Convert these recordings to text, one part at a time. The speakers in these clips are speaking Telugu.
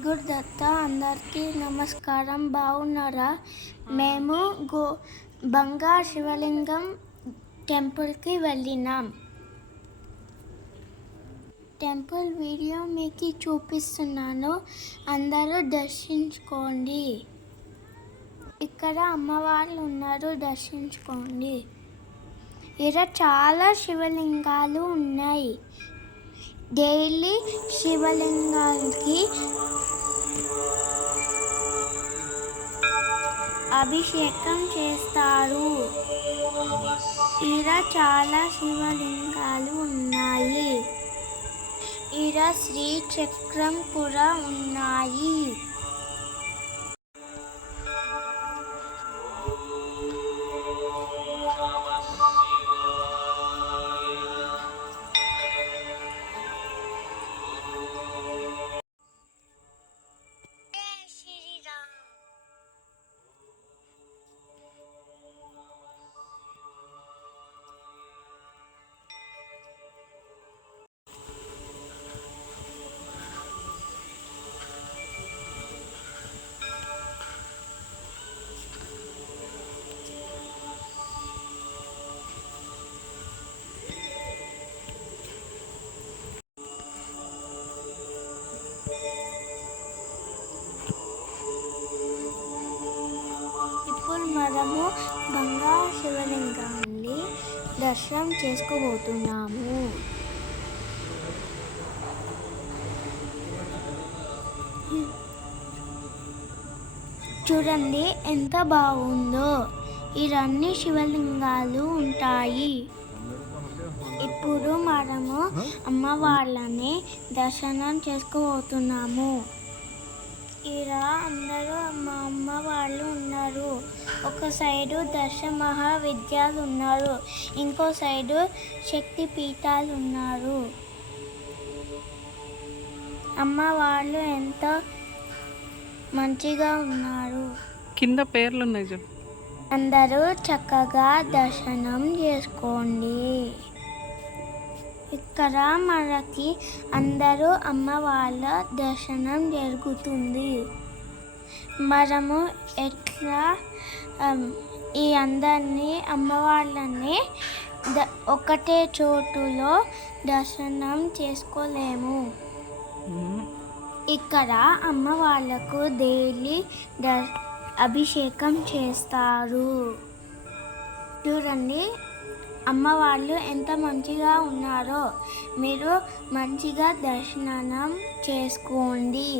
గుడ్ దత్త. అందరికీ నమస్కారం. బాగున్నారా? మేము బంగారు శివలింగం టెంపుల్కి వెళ్ళినాం. టెంపుల్ వీడియో మీకు చూపిస్తున్నాను, అందరూ దర్శించుకోండి. ఇక్కడ అమ్మవాళ్ళు ఉన్నారు, దర్శించుకోండి. ఇక్కడ చాలా శివలింగాలు ఉన్నాయి. డైలీ శివలింగాలకి అభిషేకం చేస్తారు. ఇక్కడ చాలా శివలింగాలు ఉన్నాయి. ఇక్కడ శ్రీచక్రం కూడా ఉన్నాయి. ఇప్పుడు మనము బంగారు శివలింగాన్ని దర్శనం చేసుకోబోతున్నాము. చూడండి ఎంత బాగుందో. ఇవన్నీ శివలింగాలు ఉంటాయి. ఇప్పుడు మనము అమ్మవార్లని దర్శనం చేసుకోబోతున్నాము. ఇక్కడ అందరూ మా అమ్మ వాళ్ళు ఉన్నారు. ఒక సైడు దశ మహావిద్యాలు ఉన్నారు, ఇంకో సైడు శక్తి పీఠాలు ఉన్నారు. అమ్మ వాళ్ళు ఎంతో మంచిగా ఉన్నారు. కింద పేర్లు ఉన్నాయి. అందరూ చక్కగా దర్శనం చేసుకోండి. ఇక్కడ మనకి అందరూ అమ్మ వాళ్ళ దర్శనం జరుగుతుంది. మనము ఎట్లా ఈ అందరినీ అమ్మవాళ్ళని ఒకటే చోటులో దర్శనం చేసుకోలేము. ఇక్కడ అమ్మ వాళ్ళకు డైలీ అభిషేకం చేస్తారు. చూడండి అమ్మవాళ్ళు ఎంత మంచిగా ఉన్నారో. మీరు మంచిగా దర్శనం చేసుకోండి.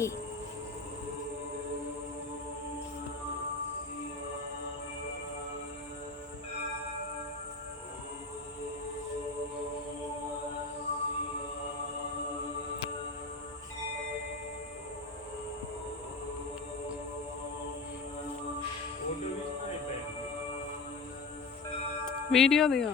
వీడియో దిగా.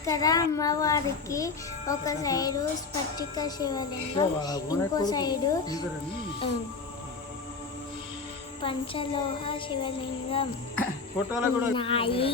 ఇక్కడ అమ్మవారికి ఒక సైడు స్ఫటిక శివలింగం, ఇంకో సైడు పంచలోహ శివలింగం ఉన్నాయి.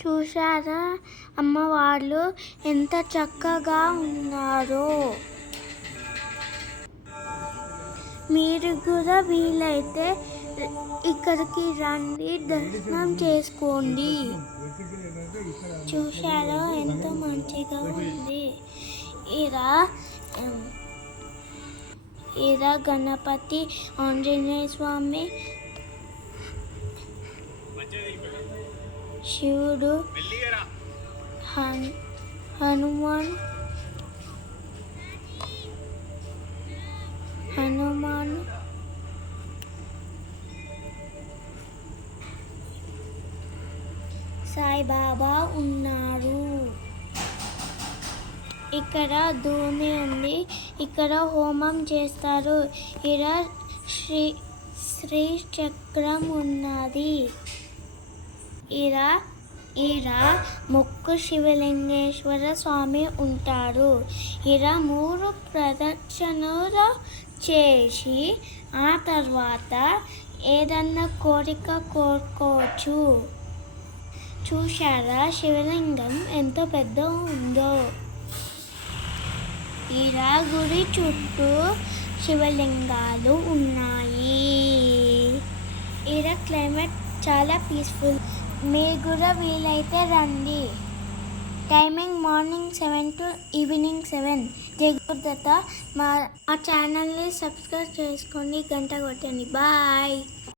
చూశారా అమ్మవాళ్ళు ఎంత చక్కగా ఉన్నారో. మీరు కూడా వీలైతే ఇక్కడికి రండి, దర్శనం చేసుకోండి. చూశారా ఎంత మంచిగా ఉంది. ఇలా గణపతి, ఆంజనేయ స్వామి, శివుడు, హనుమాన్, సాయిబాబా ఉన్నారు. ఇక్కడ ధూని ఉంది, ఇక్కడ హోమం చేస్తారు. ఇక్కడ శ్రీ చక్రం ఉన్నది. ఈడ ముక్కు శివలింగేశ్వర స్వామి ఉంటాడు. ఈడ 3 ప్రదక్షిణలు చేసి ఆ తర్వాత ఏదన్నా కోరిక కోరుకోవచ్చు. చూశారా శివలింగం ఎంత పెద్ద ఉందో. ఈడ గుడి చుట్టూ శివలింగాలు ఉన్నాయి. ఈడ క్లైమేట్ చాలా పీస్ఫుల్. మీరు కూడా వీలైతే రండి. Timing morning 7 to evening 7. Jaya Guru Datta. మా ఛానల్ని సబ్స్క్రైబ్ చేసుకోండి, గంట కొట్టండి. బాయ్.